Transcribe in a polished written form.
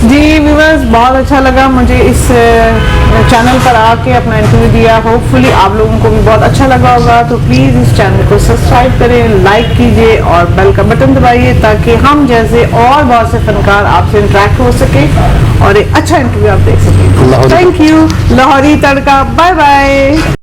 जी viewers, बहुत अच्छा लगा मुझे इस चैनल पर आके अपना इंटरव्यू दिया। होपफुली आप लोगों को भी बहुत अच्छा लगा होगा। तो प्लीज़ इस चैनल को सब्सक्राइब करें, लाइक कीजिए और बेल का बटन दबाइए ताकि हम जैसे और बहुत से फनकार आपसे इंटरेक्ट हो सके और एक अच्छा इंटरव्यू आप देख सकें। Thank you. Lahori tadka, bye bye.